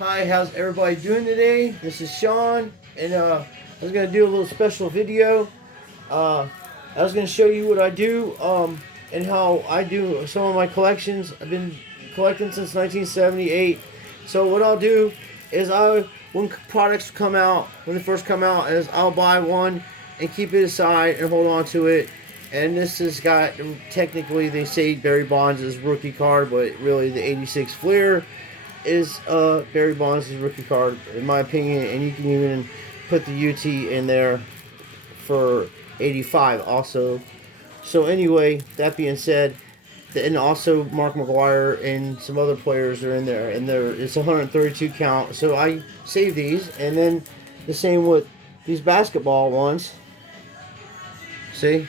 Hi, how's everybody doing today? This is Sean, and I was gonna do a little special video. Uh, I was gonna show you what I do and how I do some of my collections. I've been collecting since 1978. So what I'll do is when products come out, when they first come out, is I'll buy one and keep it aside and hold on to it. And this has got, technically they say Barry Bonds' rookie card, but really the '86 Fleer is Barry Bonds' rookie card, in my opinion, and you can even put the UT in there for '85 also. So anyway, that being said, and also Mark McGwire and some other players are in there, and it's 132 count. So I save these, and then the same with these basketball ones. See,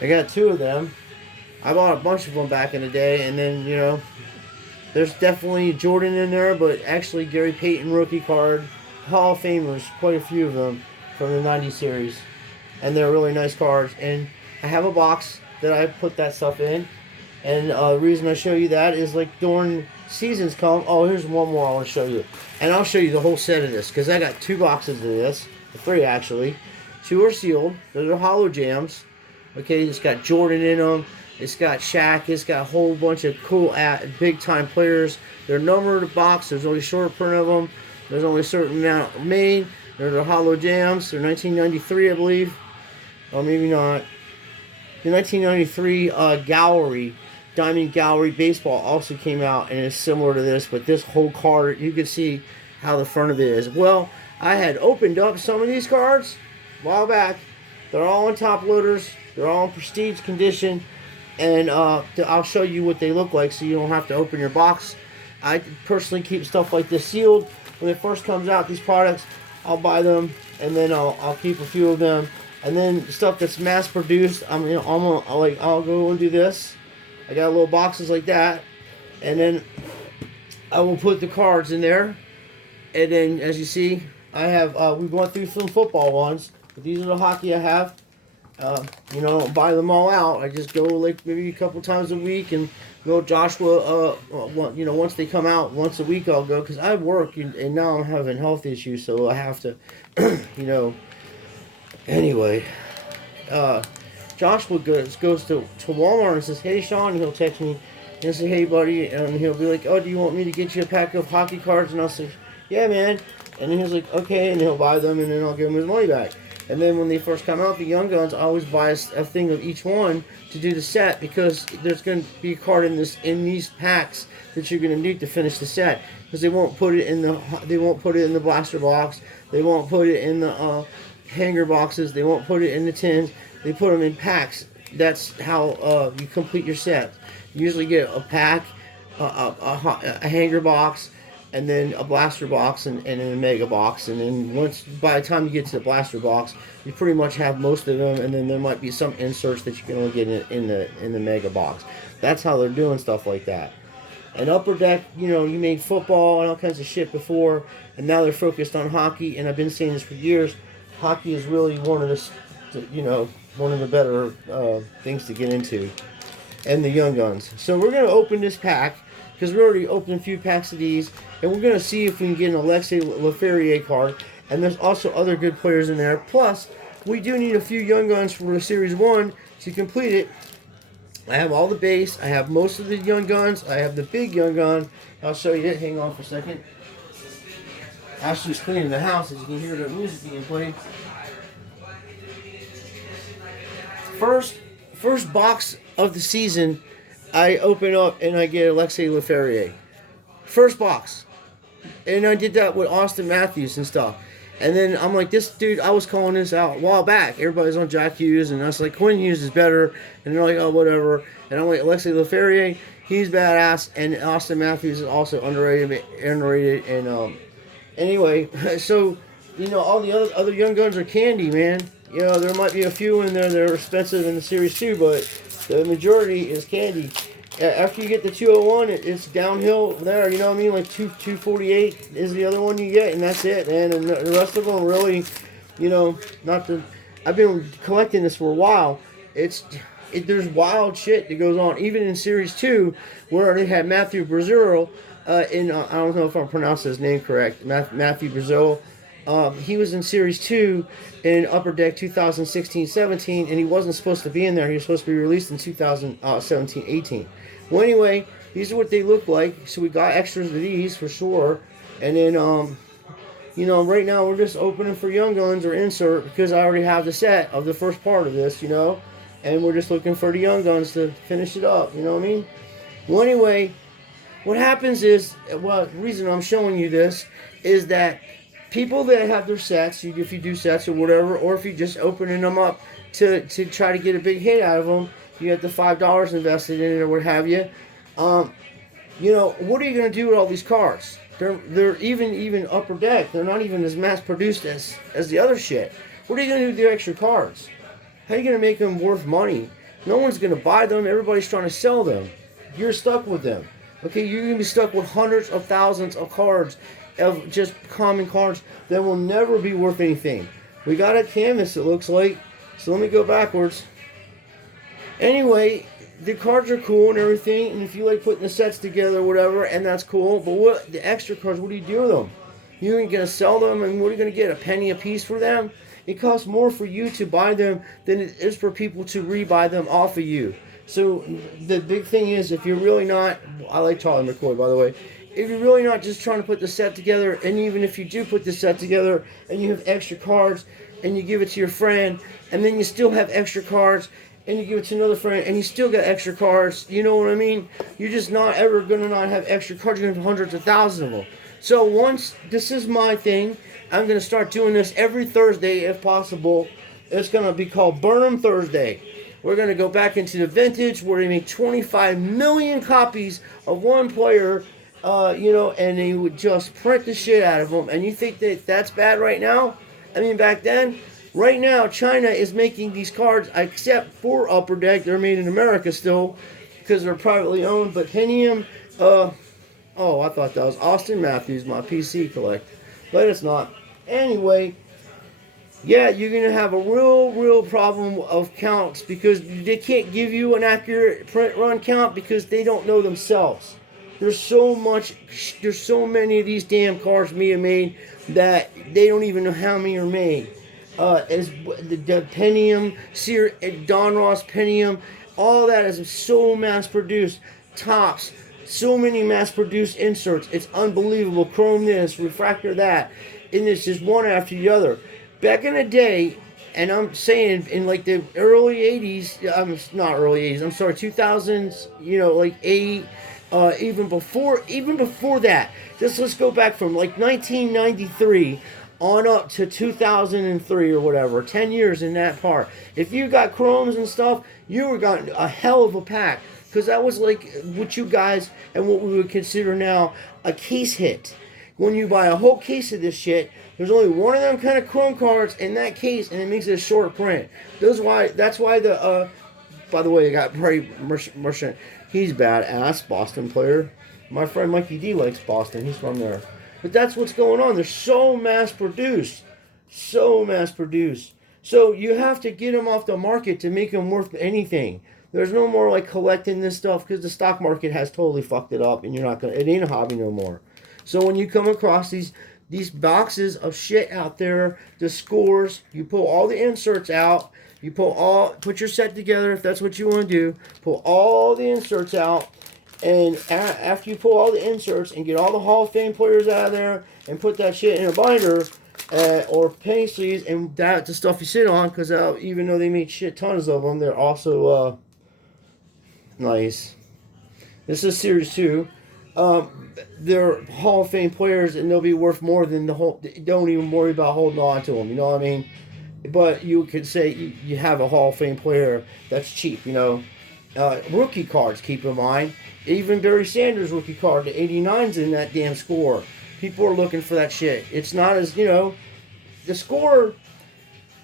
I got two of them. I bought a bunch of them back in the day, and then there's definitely Jordan in there, but actually Gary Payton rookie card, Hall of Famers, quite a few of them from the '90s series, and they're really nice cards. And I have a box that I put that stuff in, and the reason I show you that is like during seasons come. Oh, here's one more I want to show you, and I'll show you the whole set of this because I got two boxes of this, three actually. Two are sealed. Those are hollow jams. Okay, it's got Jordan in them. It's got Shaq. It's got a whole bunch of cool, big-time players. They're numbered in box. There's only a short print of them. There's only a certain amount made. They're the hollow jams. They're 1993, I believe. Or maybe not. The 1993 Gallery, Diamond Gallery Baseball also came out, and it's similar to this, but this whole card, you can see how the front of it is. Well, I had opened up some of these cards a while back. They're all on top loaders. They're all in prestige condition. And I'll show you what they look like so you don't have to open your box. I personally keep stuff like this sealed. When it first comes out, these products, I'll buy them, and then I'll keep a few of them. And then stuff that's mass produced, I'll go and do this. I got little boxes like that, and then I will put the cards in there. And then, as you see, I have we've gone through some football ones, but these are the hockey I have. Buy them all out. I just go like maybe a couple times a week and go Joshua. Once they come out, once a week I'll go because I work and now I'm having health issues, so I have to, Anyway, Joshua goes to Walmart and says, "Hey, Sean," and he'll text me and say, "Hey, buddy," and he'll be like, "Oh, do you want me to get you a pack of hockey cards?" And I'll say, "Yeah, man." And then he's like, "Okay," and he'll buy them, and then I'll give him his money back. And then when they first come out, the Young Guns, I always buy a thing of each one to do the set because there's going to be a card in these packs that you're going to need to finish the set because they won't put it in the blaster box, they won't put it in the hanger boxes, they won't put it in the tins. They put them in packs. That's how you complete your set. You usually get a pack, a hanger box, and then a blaster box, and then a mega box, and then by the time you get to the blaster box, you pretty much have most of them, and then there might be some inserts that you can only get in the mega box. That's how they're doing stuff like that. And Upper Deck, you made football and all kinds of shit before, and now they're focused on hockey. And I've been saying this for years. Hockey is really one of the better things to get into, and the Young Guns. So we're gonna open this pack because we already opened a few packs of these, and we're going to see if we can get an Alexei Lafreniere card. And there's also other good players in there. Plus, we do need a few Young Guns for Series 1 to complete it. I have all the base. I have most of the Young Guns. I have the big Young Gun. I'll show you it. Hang on for a second. Ashley's cleaning the house, as you can hear the music being played. First box of the season, I open up and I get Alexei Lafreniere. First box. And I did that with Austin Matthews and stuff. And then I'm like, this dude, I was calling this out a while back. Everybody's on Jack Hughes, and I was like, Quinn Hughes is better. And they're like, oh, whatever. And I'm like, Alexei Lafreniere, he's badass. And Austin Matthews is also underrated. And anyway, so, all the other Young Guns are candy, man. There might be a few in there that are expensive in the Series 2, but the majority is candy. After you get the 201, it's downhill there. You know what I mean? Like 248 is the other one you get, and that's it, man. And the rest of them really, not the. I've been collecting this for a while. There's wild shit that goes on, even in Series 2, where they had Matthew Brazzero. I don't know if I'm pronouncing his name correct, Matthew Brazil. He was in Series 2 in Upper Deck 2016-17, and he wasn't supposed to be in there. He was supposed to be released in 2017-18. Well, anyway, these are what they look like. So we got extras of these for sure. And then, you know, right now we're just opening for Young Guns or insert because I already have the set of the first part of this, you know. And we're just looking for the Young Guns to finish it up, you know what I mean? Well, anyway, what happens is, well, the reason I'm showing you this is that people that have their sets, if you do sets or whatever, or if you're just opening them up to try to get a big hit out of them, you have the $5 invested in it or what have you. You know, what are you going to do with all these cards? They're even Upper Deck. They're not even as mass produced as the other shit. What are you going to do with the extra cards? How are you going to make them worth money? No one's going to buy them. Everybody's trying to sell them. You're stuck with them. Okay, you're going to be stuck with hundreds of thousands of cards, of just common cards that will never be worth anything. We got a canvas, it looks like. So let me go backwards. Anyway, the cards are cool and everything, and if you like putting the sets together or whatever, and that's cool, but what the extra cards, what do you do with them? You're going to sell them, and what are you going to get, a penny a piece for them? It costs more for you to buy them than it is for people to rebuy them off of you. So the big thing is, if you're really not, I like Charlie McCoy, by the way, if you're really not just trying to put the set together, and even if you do put the set together and you have extra cards and you give it to your friend, and then you still have extra cards and you give it to another friend and you still got extra cards, you know what I mean? You're just not ever going to not have extra cards. You're going to have hundreds of thousands of them. So once, this is my thing, I'm going to start doing this every Thursday if possible. It's going to be called Burnham Thursday. We're going to go back into the vintage. We're going to make 25 million copies of one player, you know, and they would just print the shit out of them. And you think that that's bad right now? I mean, back then, right now, China is making these cards, except for Upper Deck. They're made in America still, because they're privately owned. But Pentium, oh, I thought that was Austin Matthews, my PC collect. But it's not. Anyway, yeah, you're going to have a real problem of counts, because they can't give you an accurate print run count because they don't know themselves. There's so many of these damn cards being made that they don't even know how many are made. As the Pentium, Donruss Pentium, all that is so mass produced. Tops, so many mass produced inserts. It's unbelievable. Chrome this, refractor that, and it's just one after the other. Back in the day, and I'm saying in like the early 80s, not early 80s, I'm sorry, 2000s, you know, like 8, even before that. Let's go back from like 1993 on up to 2003 or whatever, 10 years in that part. If you got chromes and stuff, you were gotten a hell of a pack, because that was like what you guys and what we would consider now a case hit. When you buy a whole case of this shit, there's only one of them kind of chrome cards in that case, and it makes it a short print. That's why the, by the way, I got Bray Merchant. He's badass, Boston player. My friend Mikey D likes Boston. He's from there. But that's what's going on. They're so mass produced. So mass produced. So you have to get them off the market to make them worth anything. There's no more like collecting this stuff, because the stock market has totally fucked it up, and you're not gonna. It ain't a hobby no more. So when you come across these boxes of shit out there, the scores, you pull all the inserts out. You put your set together if that's what you want to do. Pull all the inserts out, and after you pull all the inserts and get all the Hall of Fame players out of there and put that shit in a binder or penny sleeves, and that's the stuff you sit on, because even though they make shit tons of them, they're also nice. This is Series 2. They're Hall of Fame players, and they'll be worth more than the whole. Don't even worry about holding on to them. You know what I mean? But you could say you have a Hall of Fame player that's cheap. You know, rookie cards. Keep in mind, even Barry Sanders' rookie card, the 89's in that damn score. People are looking for that shit. It's not as, you know, the score.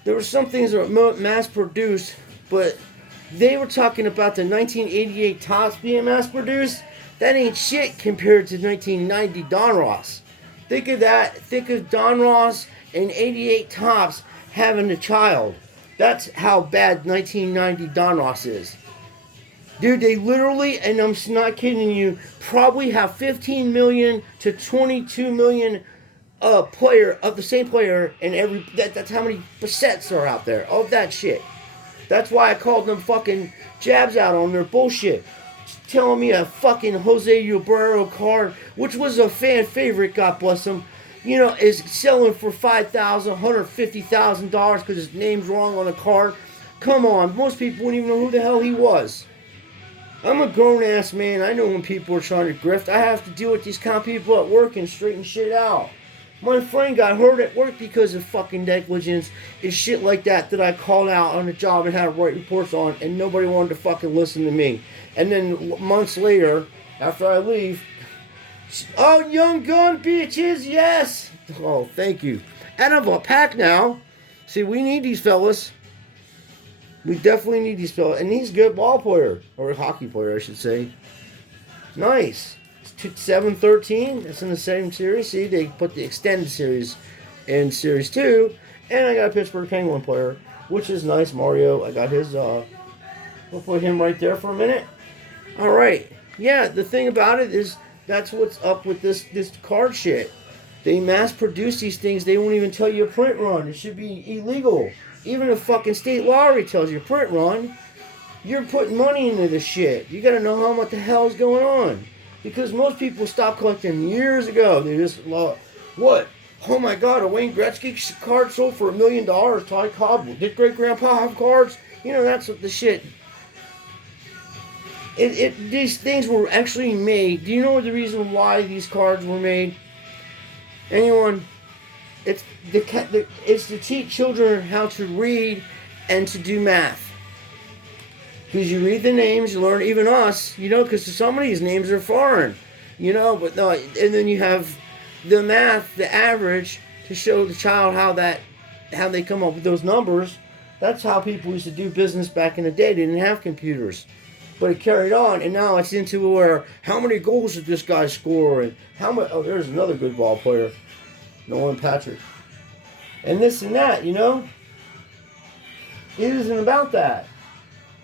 There were some things that were mass produced, but they were talking about the 1988 Topps being mass produced. That ain't shit compared to 1990 Donruss. Think of that. Think of Donruss and 88 Topps having a child. That's how bad 1990 Donruss is. Dude, they literally, and I'm not kidding you, probably have 15 million to 22 million player of the same player, and that's how many sets are out there of that shit. That's why I called them fucking jabs out on their bullshit. Telling me a fucking Jose Ubrero card, which was a fan favorite, God bless him, you know, is selling for $5,000, $150,000 because his name's wrong on the card. Come on, most people wouldn't even know who the hell he was. I'm a grown ass man. I know when people are trying to grift. I have to deal with these kind of people at work and straighten shit out. My friend got hurt at work because of fucking negligence and shit like that I called out on the job and had to write reports on, and nobody wanted to fucking listen to me. And then months later, after I leave, oh, young gun bitches, yes! Oh, thank you. Out of a pack now. See, we need these fellas. We definitely need these fellas. And he's a good ball player, or a hockey player, I should say. Nice. 7-13. That's in the same series. See, they put the extended series in Series 2. And I got a Pittsburgh Penguin player, which is nice. Mario, I got his, we'll put him right there for a minute. All right. Yeah, the thing about it is that's what's up with this card shit. They mass produce these things. They won't even tell you a print run. It should be illegal. Even if fucking state lottery tells you a print run, you're putting money into this shit. You got to know what the hell is going on. Because most people stopped collecting years ago. They just, what? Oh my God, a Wayne Gretzky card sold for $1 million. Ty Cobb, did great grandpa have cards? You know, that's what the shit. These things were actually made. Do you know the reason why these cards were made? Anyone? It's to teach children how to read and to do math. Because you read the names, you learn, even us, you know, because some of these names are foreign, you know, but no, and then you have the math, the average, to show the child how they come up with those numbers. That's how people used to do business back in the day. They didn't have computers. But it carried on, and now it's into where, how many goals did this guy score, and how much, oh, there's another good ball player, Nolan Patrick. And this and that, you know? It isn't about that.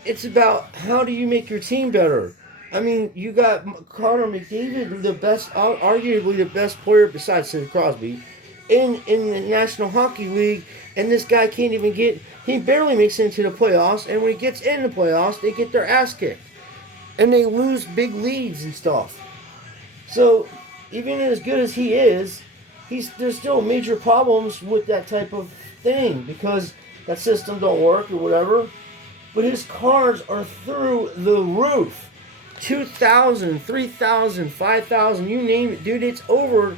It's about how do you make your team better. I mean, you got Connor McDavid, the best, arguably the best player besides Sidney Crosby, in the National Hockey League, and this guy can't even he barely makes it into the playoffs, and when he gets in the playoffs, they get their ass kicked. And they lose big leads and stuff. So, even as good as he is, there's still major problems with that type of thing, because that system don't work or whatever. But his cards are through the roof. 2,000, 3,000, 5,000, you name it. Dude, it's over.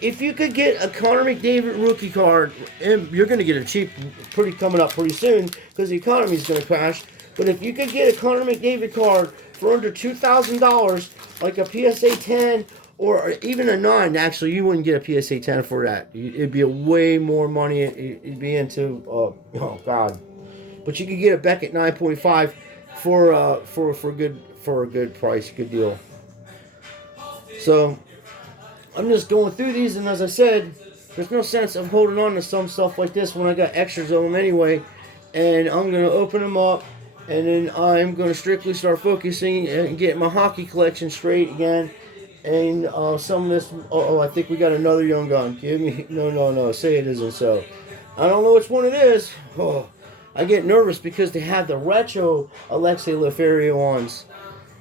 If you could get a Connor McDavid rookie card, and you're going to get it cheap coming up pretty soon because the economy is going to crash. But if you could get a Connor McDavid card for under $2,000, like a PSA 10 or even a 9, actually, you wouldn't get a PSA 10 for that. It'd be a way more money. It'd be into, oh, God. But you could get it back at 9.5 for a good price, good deal. So I'm just going through these, and as I said, there's no sense of holding on to some stuff like this when I got extras of them anyway. And I'm gonna open them up, and then I'm gonna strictly start focusing and get my hockey collection straight again. And some of this, I think we got another young gun. Give me, no, say it isn't so. I don't know which one it is. Oh. I get nervous because they have the retro Alexei Lafreniere ones.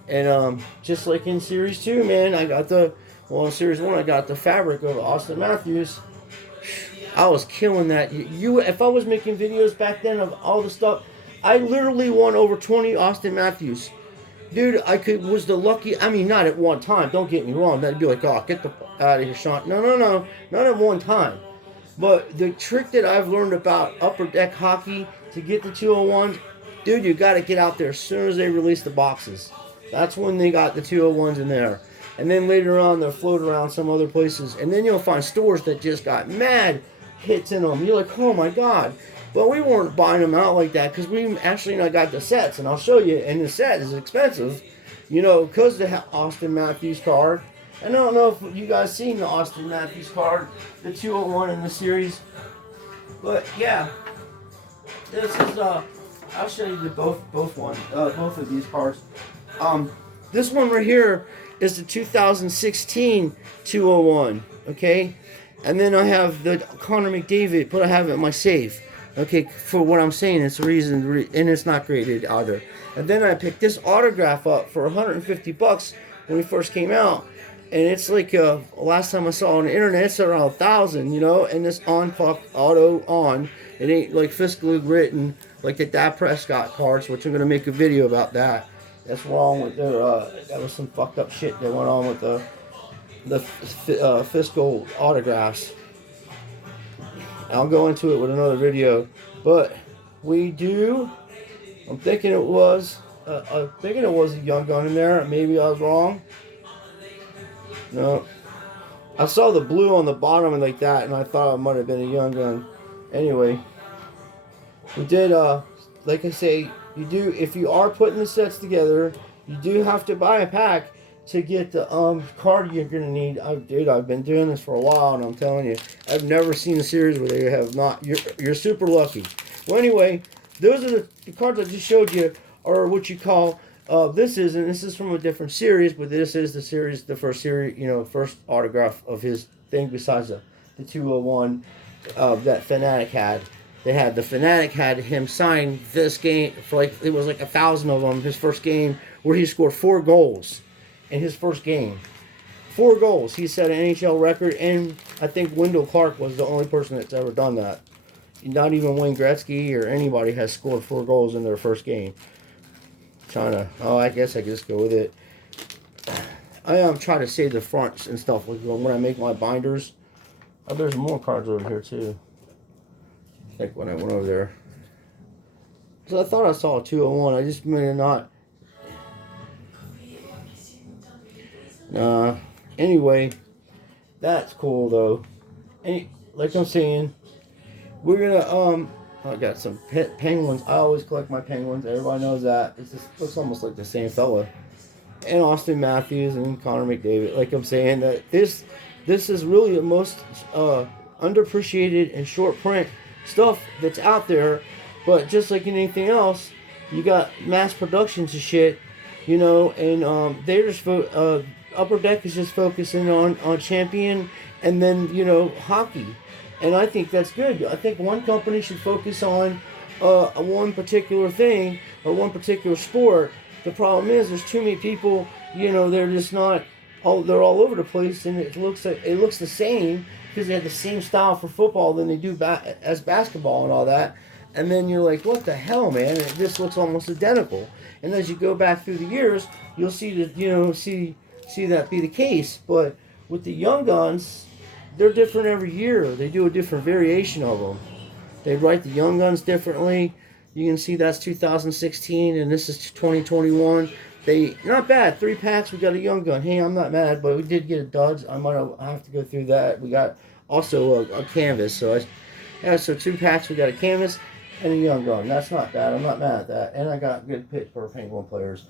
And just like in Series 2, man, in Series 1, I got the fabric of Austin Matthews. I was killing that. If I was making videos back then of all the stuff, I literally won over 20 Austin Matthews. Dude, was the lucky, I mean, not at one time, don't get me wrong. That'd be like, oh, get the out of here, Sean. No, not at one time. But the trick that I've learned about Upper Deck Hockey to get the 201s, dude, you got to get out there as soon as they release the boxes. That's when they got the 201s in there. And then later on, they'll float around some other places. And then you'll find stores that just got mad hits in them. You're like, oh my God. But we weren't buying them out like that because we actually got the sets. And I'll show you. And the set is expensive, you know, because the Austin Matthews card. And I don't know if you guys seen the Austin Matthews card, the 201 in the series. But yeah, this is I'll show you both of these cards. This one right here is the 2016 201, okay? And then I have the Connor McDavid, but I have it in my safe. Okay, for what I'm saying, it's a reason, and it's not graded either. And then I picked this autograph up for 150 bucks when it first came out. And it's like, last time I saw on the internet, it's around 1,000, you know? And this on puck, auto on. It ain't like fiscally written like the Dak Prescott cards, which I'm going to make a video about that. That's wrong with their, that was some fucked up shit that went on with the fiscal autographs. I'll go into it with another video, but we do. I'm thinking it was a young gun in there. Maybe I was wrong. No, I saw the blue on the bottom and like that, and I thought it might have been a young gun. Anyway, we did. Like I say, you do, if you are putting the sets together, you do have to buy a pack to get the card you're gonna need. I've been doing this for a while, and I'm telling you, I've never seen a series where they have not. You're super lucky. Well, anyway, those are the cards I just showed you, are what you call. This is from a different series, but this is the series, the first series, you know, first autograph of his thing besides the 201 that Fanatic had. The Fanatic had him sign this game for like, it was like 1,000 of them, his first game, where he scored 4 goals in his first game. 4 goals. He set an NHL record, and I think Wendell Clark was the only person that's ever done that. Not even Wayne Gretzky or anybody has scored 4 goals in their first game. I guess I can just go with it. I try to save the fronts and stuff like when I make my binders. Oh, there's more cards over here too. Like when I went over there. So I thought I saw a 201. I just may not. Anyway, that's cool though. Like I'm saying, we're gonna I got some penguins. I always collect my penguins. Everybody knows that. It looks almost like the same fella. And Austin Matthews and Connor McDavid. Like I'm saying, that this is really the most underappreciated and short print stuff that's out there. But just like in anything else, you got mass productions of shit, you know, and they're just Upper Deck is just focusing on Champion and then, you know, hockey. And I think that's good. I think one company should focus on one particular thing or one particular sport. The problem is there's too many people, you know, they're just not, they're all over the place, and it looks the same because they have the same style for football than they do as basketball and all that. And then you're like, what the hell, man? This looks almost identical. And as you go back through the years, you'll see that, you know, see that be the case. But with the young guns, they're different every year. They do a different variation of them. They write the young guns differently. You can see that's 2016, and this is 2021. They not bad. 3 packs. We got a young gun. Hey, I'm not mad, but we did get a duds. I have to go through that. We got also a canvas. So 2 packs. We got a canvas and a young gun. That's not bad. I'm not mad at that. And I got good Pittsburgh Penguin players.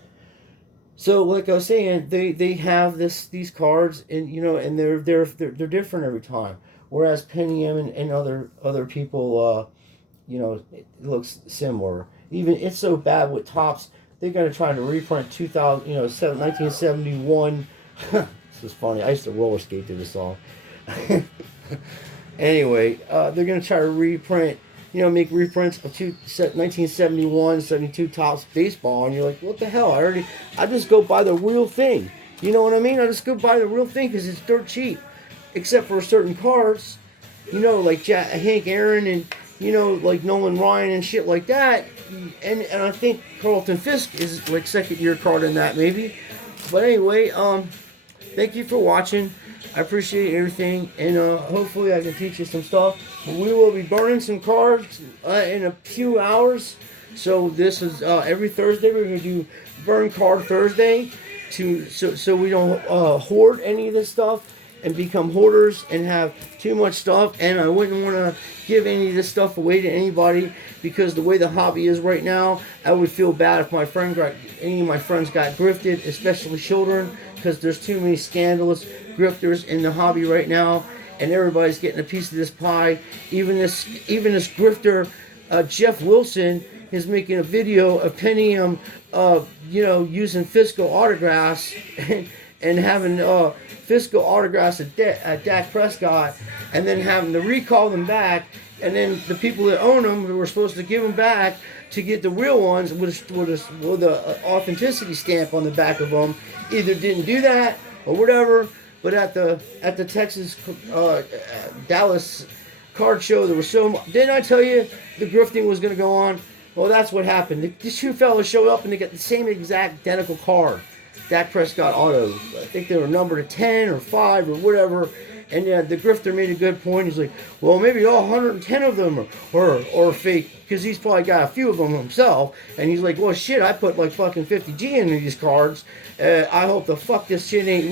So, like I was saying, they have these cards, and you know, and they're different every time. Whereas Penny M and other people, you know, it looks similar. Even it's so bad with Topps, they're gonna try to reprint 1971. This is funny. I used to roller skate to this song. Anyway, they're gonna try to reprint. You know, make reprints of 1971, 72 Topps baseball, and you're like, what the hell? I just go buy the real thing. You know what I mean? I just go buy the real thing because it's dirt cheap. Except for certain cards, you know, like Hank Aaron and, you know, like Nolan Ryan and shit like that. And I think Carlton Fisk is like second year card in that maybe. But anyway, thank you for watching. I appreciate everything, and hopefully I can teach you some stuff. We will be burning some cards in a few hours. So this is every Thursday we're going to do Burn Card Thursday, so we don't hoard any of this stuff and become hoarders and have too much stuff. And I wouldn't want to give any of this stuff away to anybody, because the way the hobby is right now, I would feel bad if any of my friends got grifted, especially children, because there's too many scandalous grifters in the hobby right now, and everybody's getting a piece of this pie. Even this grifter Jeff Wilson is making a video of penning him, using physical autographs and having physical autographs at Dak Prescott, and then having to recall them back, and then the people that own them were supposed to give them back to get the real ones with the authenticity stamp on the back of them, either didn't do that or whatever. But at the Texas Dallas card show, there was so much. Didn't I tell you the grifting was going to go on? Well, that's what happened. These two fellas showed up and they got the same exact identical card, Dak Prescott auto. I think they were numbered at 10 or 5 or whatever. And the grifter made a good point. He's like, well, maybe all 110 of them are fake, because he's probably got a few of them himself. And he's like, well, shit, I put like fucking 50G into these cards. I hope the fuck this shit ain't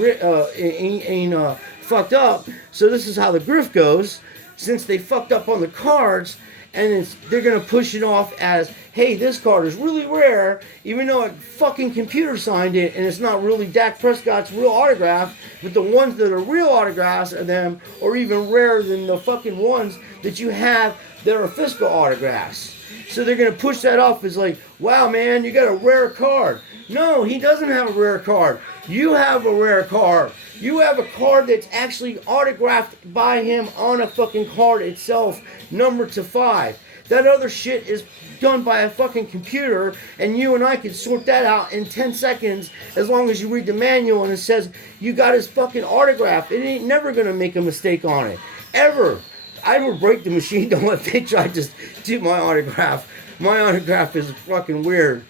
fucked up. So this is how the grift goes. Since they fucked up on the cards, and they're going to push it off as, hey, this card is really rare, even though a fucking computer signed it, and it's not really Dak Prescott's real autograph, but the ones that are real autographs of them are even rarer than the fucking ones that you have that are physical autographs. So they're going to push that off as like, wow, man, you got a rare card. No, he doesn't have a rare card. You have a rare card. You have a card that's actually autographed by him on a fucking card itself, numbered to 5. That other shit is done by a fucking computer, and you and I can sort that out in 10 seconds as long as you read the manual and it says you got his fucking autograph. It ain't never going to make a mistake on it. Ever. I would break the machine. Don't let they try to just do my autograph. My autograph is fucking weird.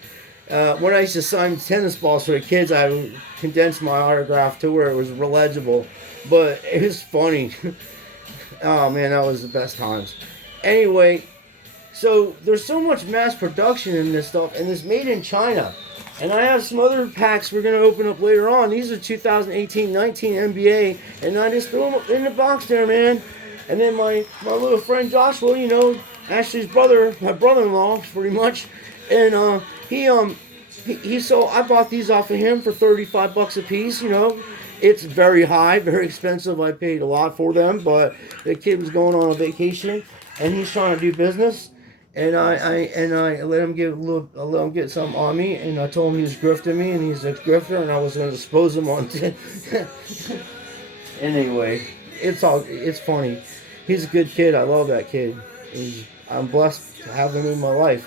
When I used to sign tennis balls for the kids, I would condense my autograph to where it was legible. But it was funny. Oh man, that was the best times. Anyway, so there's so much mass production in this stuff, and it's made in China. And I have some other packs we're going to open up later on. These are 2018-19 NBA, and I just threw them in the box there, man. And then my little friend Joshua, Ashley's brother, my brother-in-law, pretty much, and he so I bought these off of him for $35 a piece. It's very high, very expensive. I paid a lot for them, but the kid was going on a vacation, and he's trying to do business, and I let him get something on me, and I told him he was grifting me, and he's a grifter, and I was going to dispose him on. Anyway, it's funny. He's a good kid. I love that kid. I'm blessed to have him in my life.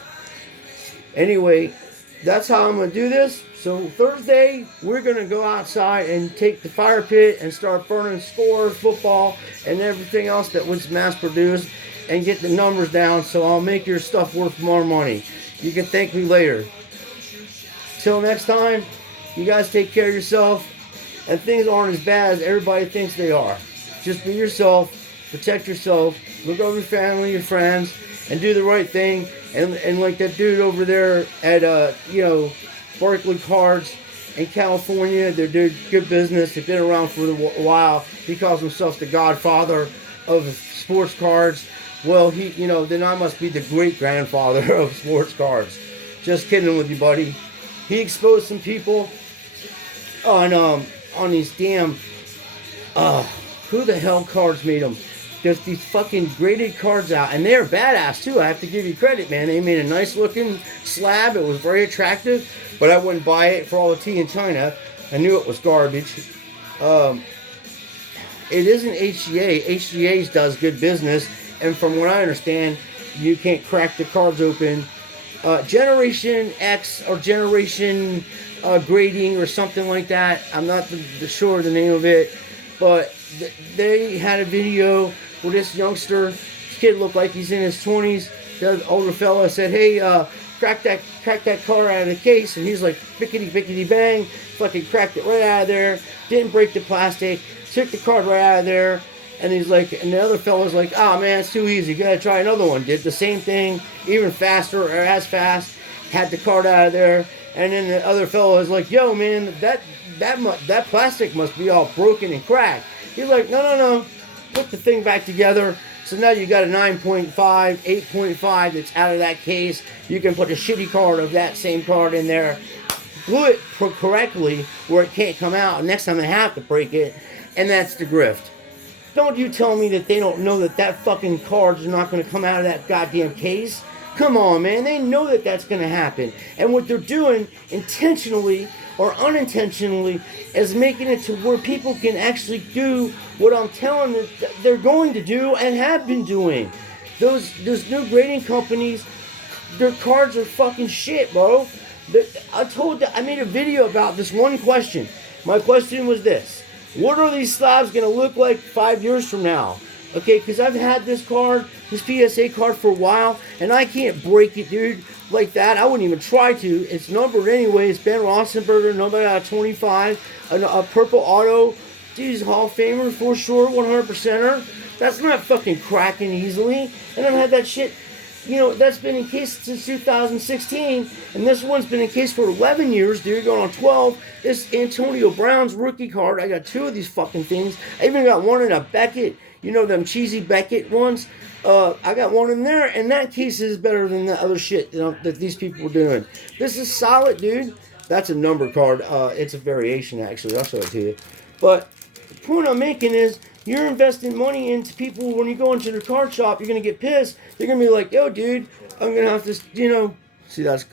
Anyway, that's how I'm going to do this. So Thursday, we're going to go outside and take the fire pit and start burning scores, football, and everything else that was mass produced, and get the numbers down so I'll make your stuff worth more money. You can thank me later. Till next time, you guys take care of yourself, and things aren't as bad as everybody thinks they are. Just be yourself, protect yourself, look over your family, your friends, and do the right thing. And like that dude over there at Barkley Cards in California, they're doing good business. They've been around for a while. He calls himself the godfather of sports cards. Well, then I must be the great grandfather of sports cards. Just kidding with you, buddy. He exposed some people on these damn who the hell cards made them. There's these fucking graded cards out, and they're badass too. I have to give you credit, man. They made a nice looking slab. It was very attractive, but I wouldn't buy it for all the tea in China. I knew it was garbage. It isn't HGA. HGA's does good business, and from what I understand, you can't crack the cards open. Generation X or Generation Grading or something like that. I'm not sure the name of it, but they had a video where this kid looked like he's in his 20s. The older fella said, hey, crack that card out of the case, and he's like, bickety bang, fucking cracked it right out of there, didn't break the plastic, took the card right out of there, and he's like, and the other fella's like, oh man, it's too easy, gotta try another one. Did the same thing, even faster or as fast, had the card out of there, and then the other fella was like, yo man, that plastic must be all broken and cracked. He's like, no, put the thing back together. So now you got a 9.5, 8.5 that's out of that case. You can put a shitty card of that same card in there, glue it correctly where it can't come out. Next time they have to break it, and that's the grift. Don't you tell me that they don't know that fucking card is not going to come out of that goddamn case. Come on, man. They know that that's going to happen. And what they're doing intentionally or unintentionally is making it to where people can actually do what I'm telling them they're going to do and have been doing. Those new grading companies, their cards are fucking shit, bro. I made a video about this one question. My question was this: what are these slabs going to look like 5 years from now? Okay, because I've had this PSA card for a while, and I can't break it, dude, like that. I wouldn't even try to. It's numbered anyway. It's Ben Roethlisberger, numbered out of 25. A purple auto. Dude, he's a Hall of Famer for sure, 100%er. That's not fucking cracking easily. And I've had that shit, that's been in case since 2016. And this one's been in case for 11 years, dude, going on 12. This Antonio Brown's rookie card. I got 2 of these fucking things. I even got one in a Beckett. Them cheesy Beckett ones. I got one in there, and that case is better than the other shit that these people were doing. This is solid, dude. That's a number card. It's a variation, actually. I'll show it to you. But the point I'm making is you're investing money into people. When you go into the card shop, you're going to get pissed. They're going to be like, yo, dude, I'm going to have to, see, that's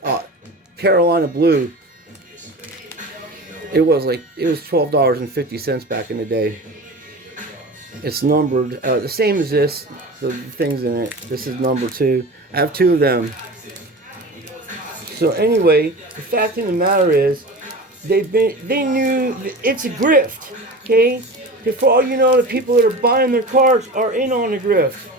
Carolina Blue. It was $12.50 back in the day. It's numbered, the same as this, the things in it. This is number 2. I have 2 of them. So anyway, the fact of the matter is, they knew it's a grift, okay? For all you know, the people that are buying their cards are in on the grift.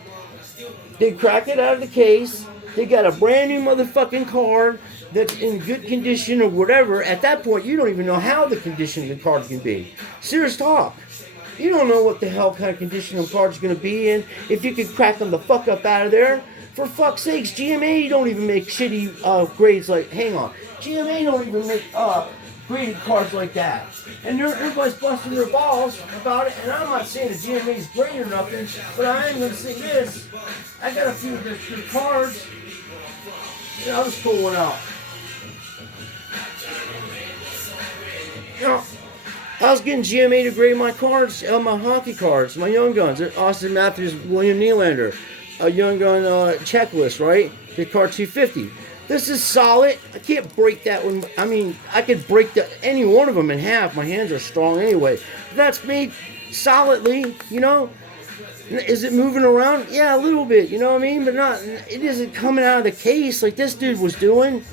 They crack it out of the case. They got a brand new motherfucking card that's in good condition or whatever. At that point, you don't even know how the condition of the card can be. Serious talk. You don't know what the hell kind of condition the card's going to be in. If you could crack them the fuck up out of there, for fuck's sakes, GMA don't even make shitty grades like, hang on. GMA don't even make graded cards like that. And everybody's busting their balls about it, and I'm not saying that GMA's great or nothing, but I am going to say this. I got a few of their cards. I'll just pull one out. I was getting GMA to grade my cards, my hockey cards, my Young Guns, Austin Matthews, William Nylander, a Young Gun checklist, right? The card 250. This is solid. I can't break that one. I mean, I could break any one of them in half. My hands are strong anyway. That's made solidly, Is it moving around? Yeah, a little bit, you know what I mean? But it isn't coming out of the case like this dude was doing.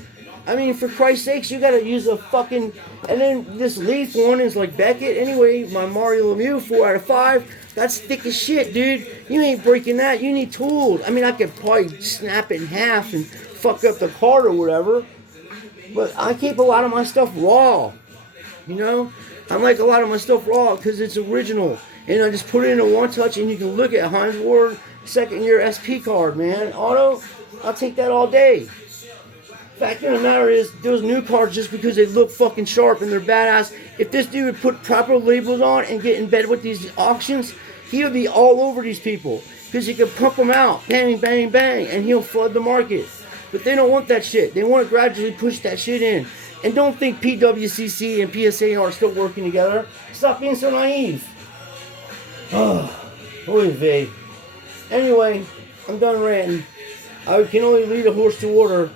I mean, for Christ's sakes, you gotta use a fucking... And then this Leaf one is like Beckett. Anyway, my Mario Lemieux, 4 out of 5. That's thick as shit, dude. You ain't breaking that. You need tools. I mean, I could probably snap it in half and fuck up the card or whatever. But I keep a lot of my stuff raw. I like a lot of my stuff raw because it's original. And I just put it in a one-touch and you can look at Heinz Ward second-year SP card, man. Auto, I'll take that all day. Fact of the matter is, those new cards, just because they look fucking sharp and they're badass, if this dude would put proper labels on and get in bed with these auctions, he would be all over these people. Because he could pump them out, bang, bang, bang, and he'll flood the market. But they don't want that shit. They want to gradually push that shit in. And don't think PWCC and PSA are still working together. Stop being so naive. Oh, holy vey. Anyway, I'm done ranting. I can only lead a horse to water.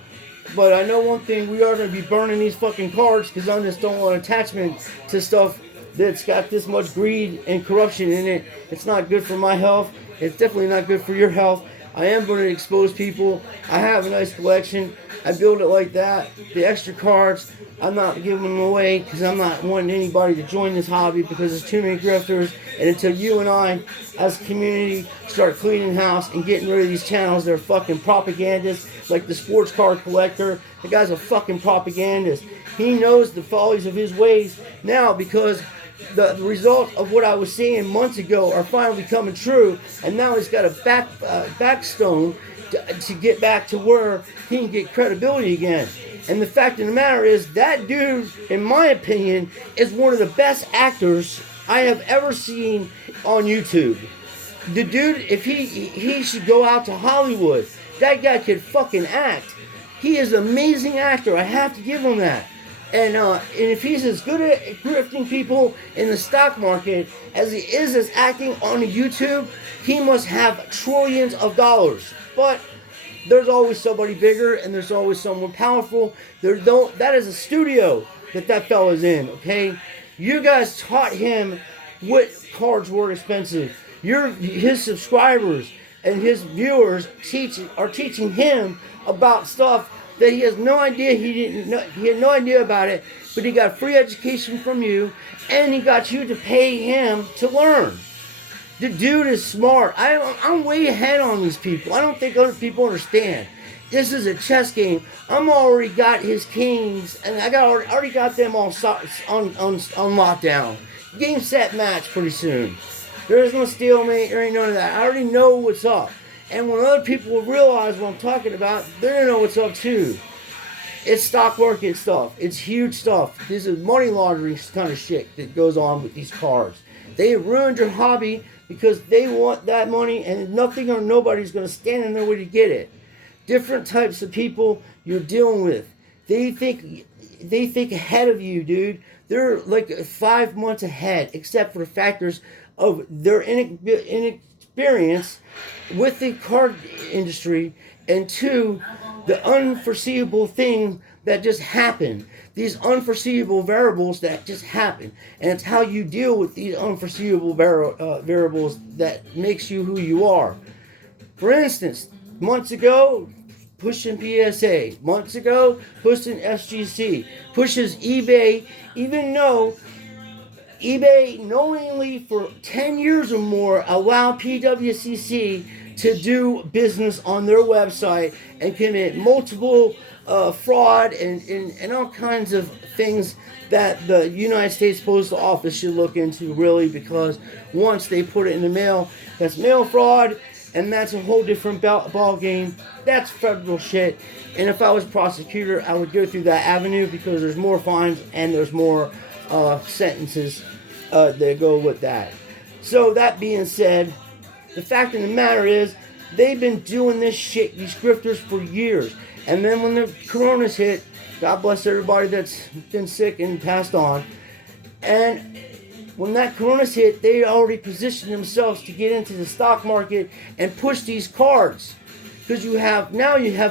But I know one thing, we are going to be burning these fucking cards because I just don't want attachment to stuff that's got this much greed and corruption in it. It's not good for my health. It's definitely not good for your health. I am going to expose people. I have a nice collection. I build it like that. The extra cards, I'm not giving them away because I'm not wanting anybody to join this hobby because there's too many grifters. And until you and I, as a community, start cleaning house and getting rid of these channels, they're fucking propagandists. Like the sports card collector, the guy's a fucking propagandist. He knows the follies of his ways now because the results of what I was saying months ago are finally coming true, and now he's got a backstone to get back to where he can get credibility again. And the fact of the matter is, that dude, in my opinion, is one of the best actors I have ever seen on YouTube. The dude, if he should go out to Hollywood. That guy could fucking act. He is an amazing actor. I have to give him that. And if he's as good at grifting people in the stock market as he is as acting on YouTube, he must have trillions of dollars. But there's always somebody bigger and there's always someone powerful. That is a studio that fella's in, okay? You guys taught him what cards were expensive. His subscribers and his viewers are teaching him about stuff that he has no idea. He had no idea about it, but he got free education from you, and he got you to pay him to learn. The dude is smart. I'm way ahead on these people. I don't think other people understand. This is a chess game. I'm already got his kings, and already got them all on lockdown. Game, set, match pretty soon. There is no stalemate. There ain't none of that. I already know what's up. And when other people realize what I'm talking about, they're going to know what's up too. It's stock market stuff. It's huge stuff. This is money laundering kind of shit that goes on with these cards. They ruined your hobby because they want that money, and nothing or nobody's going to stand in their way to get it. Different types of people you're dealing with. They think ahead of you, dude. They're like 5 months ahead, except for the factors of their inexperience with the card industry, and two, the unforeseeable thing that just happened. These unforeseeable variables that just happen. And it's how you deal with these unforeseeable variables that makes you who you are. For instance, months ago, pushing PSA. Months ago, pushing SGC. Pushes eBay, even though eBay knowingly for 10 years or more allowed PWCC to do business on their website and commit multiple fraud and all kinds of things that the United States Postal Office should look into, really, because once they put it in the mail, that's mail fraud, and that's a whole different ball game. That's federal shit. And if I was prosecutor, I would go through that avenue because there's more fines and there's more sentences that go with that. So that being said, the fact of the matter is, they've been doing this shit, these grifters, for years. And then when the coronas hit, God bless everybody that's been sick and passed on. And when that coronas hit, they already positioned themselves to get into the stock market and push these cards. Because you have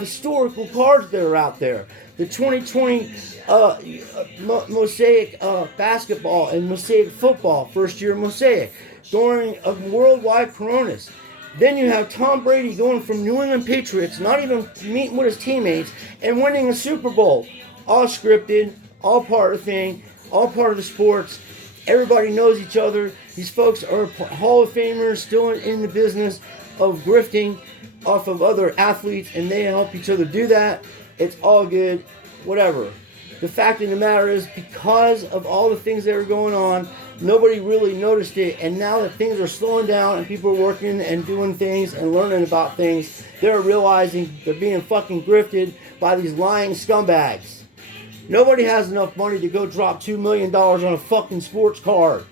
historical cards that are out there. The 2020 Mosaic basketball and Mosaic football, first year Mosaic, during a worldwide coronas. Then you have Tom Brady going from New England Patriots, not even meeting with his teammates, and winning a Super Bowl. All scripted, all part of the thing, all part of the sports. Everybody knows each other. These folks are Hall of Famers, still in the business of grifting off of other athletes, and they help each other do that. It's all good, whatever. The fact of the matter is, because of all the things that are going on, nobody really noticed it, and now that things are slowing down and people are working and doing things and learning about things, they're realizing they're being fucking grifted by these lying scumbags. Nobody has enough money to go drop $2 million on a fucking sports card.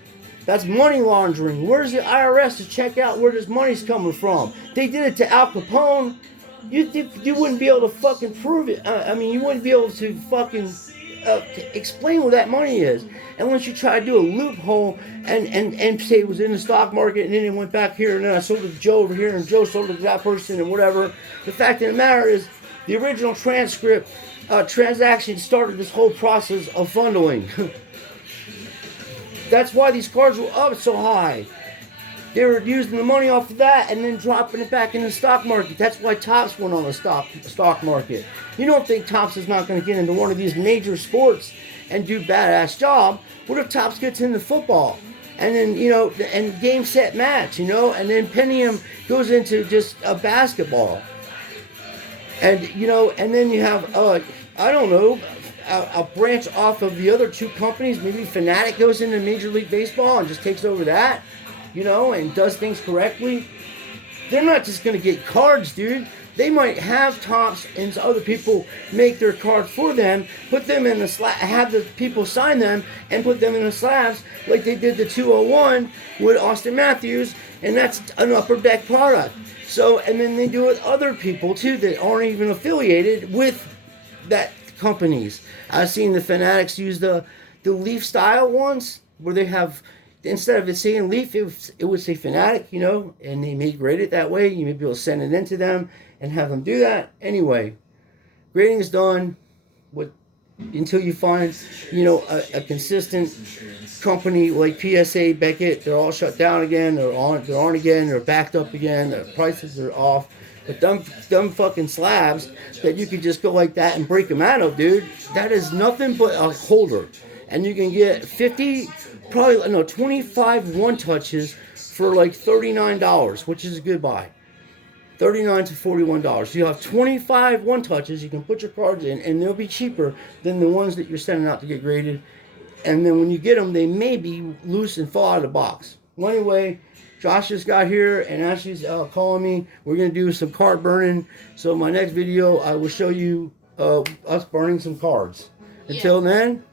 That's money laundering. Where's the IRS to check out where this money's coming from? They did it to Al Capone. You wouldn't be able to fucking prove it. You wouldn't be able to fucking explain where that money is. Unless you try to do a loophole and say it was in the stock market and then it went back here and then I sold it to Joe over here and Joe sold it to that person and whatever. The fact of the matter is, the original transaction started this whole process of funneling. That's why these cards were up so high. They were using the money off of that and then dropping it back in the stock market. That's why Topps went on the stock market. You don't think Topps is not going to get into one of these major sports and do badass job? What if Topps gets into football? And then, and game, set, match, and then Pentium goes into just a basketball. And, and then you have, I don't know, a branch off of the other two companies. Maybe Fanatic goes into Major League Baseball and just takes over that, and does things correctly. They're not just going to get cards, dude. They might have Topps and other people make their cards for them, put them in the slab, have the people sign them, and put them in the slabs like they did the 201 with Austin Matthews, and that's an upper deck product. So, and then they do it with other people too that aren't even affiliated with that companies. I've seen the Fanatics use the Leaf style ones where they have, instead of it saying Leaf, it would say Fanatic, you know, and they may grade it that way. You may be able to send it in to them and have them do that. Anyway, grading is done until you find, you know, a consistent company like PSA, Beckett. They're all shut down again. They're on again. They're backed up again. The prices are off. But dumb fucking slabs that you could just go like that and break them out of, dude. That is nothing but a holder. And you can get 25 one-touches for like $39, which is a good buy. $39 to $41. You'll have 25 one-touches. You can put your cards in, and they'll be cheaper than the ones that you're sending out to get graded. And then when you get them, they may be loose and fall out of the box. Well, anyway, Josh just got here, and Ashley's calling me. We're going to do some card burning. So my next video, I will show you us burning some cards. Yeah. Until then,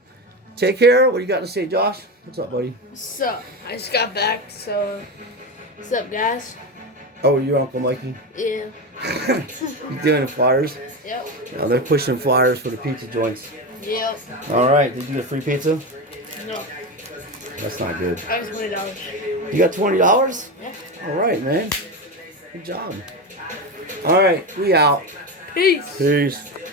take care. What do you got to say, Josh? What's up, buddy? What's up? I just got back, so what's up, guys? Oh, your Uncle Mikey? Yeah. You doing the flyers? Yep. Now they're pushing flyers for the pizza joints. Yep. All right. Did you get free pizza? No. That's not good. I got $20. You got $20? Yeah. All right, man. Good job. All right. We out. Peace. Peace.